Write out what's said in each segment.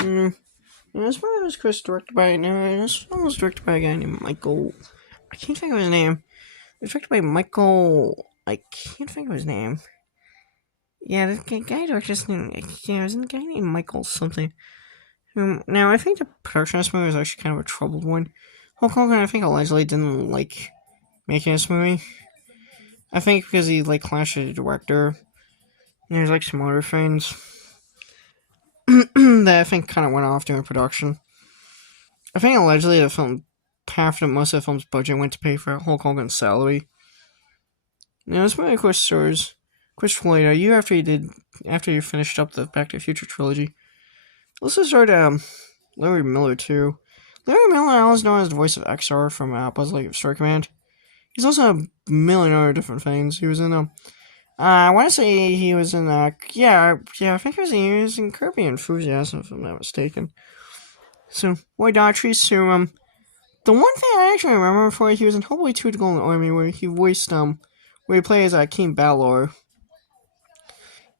Mm, this movie was directed by, no, this one was directed by a guy named Michael. I can't think of his name. It was directed by Michael. I can't think of his name. Yeah, the guy directed this name. Yeah, it was a guy named Michael something. Now, I think the production of this movie was actually kind of a troubled one. Hulk Hogan, I think, allegedly didn't like making this movie. I think because he like clashed with the director. And there's like some other things that I think kind of went off during production. I think allegedly the film, most of the film's budget went to pay for Hulk Hogan's salary. Now, this movie, of course, stars Christopher Lloyd. After you finished up the Back to the Future trilogy. Also starred Larry Miller too. Larry Miller, also known as the voice of XR from Buzz Lightyear Star Command. He's also a million other different things. He was in I want to say he was in I think he was in Kirby Enthusiasm, if I'm not mistaken. So, Roy Daughtry, so the one thing I actually remember for he was in Hellboy 2: The Golden Army, where he voiced where he plays King Balor.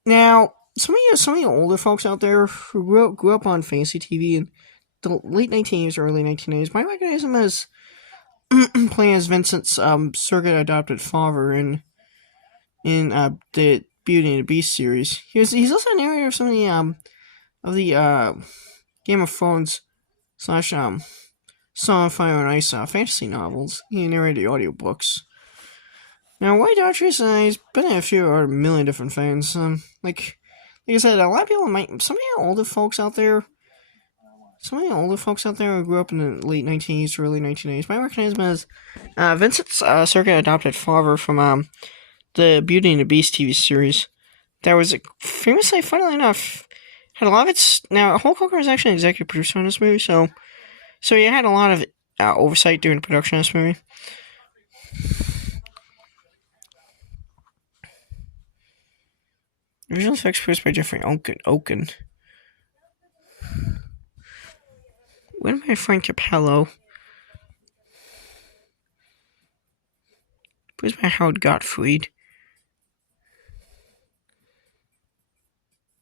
Now, some of you older folks out there who grew up on fantasy TV in the late 1980s, early 1980s might recognize him as playing as Vincent's surrogate adopted father in the Beauty and the Beast series. He's also a narrator of some of the Game of Thrones slash Song of Fire and Ice fantasy novels. He narrated the audiobooks. Now, White Daughtry, he's been in a million different things. Like I said, a lot of people some of the older folks out there who grew up in the late 1980s to early 1980s might recognize him as Vincent's surrogate adopted father from the Beauty and the Beast TV series. That was famously, funnily enough, had a lot of its. Now, Hulk Hogan was actually an executive producer on this movie, so he had a lot of oversight during the production of this movie. Visual effects produced by Jeffrey Oken. When by Frank Capello. Produced by Howard Gottfried.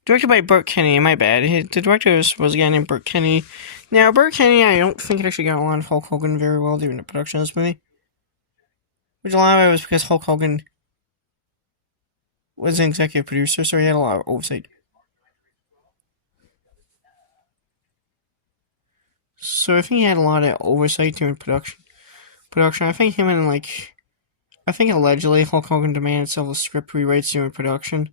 Directed by Burt Kennedy, my bad. The director was a guy named Burt Kennedy. Now, Burt Kennedy, I don't think actually got along with Hulk Hogan very well during the production of this movie. Which a lot of it was because Hulk Hogan was an executive producer, so he had a lot of oversight. So I think he had a lot of oversight during production. I think allegedly Hulk Hogan demanded several script rewrites during production.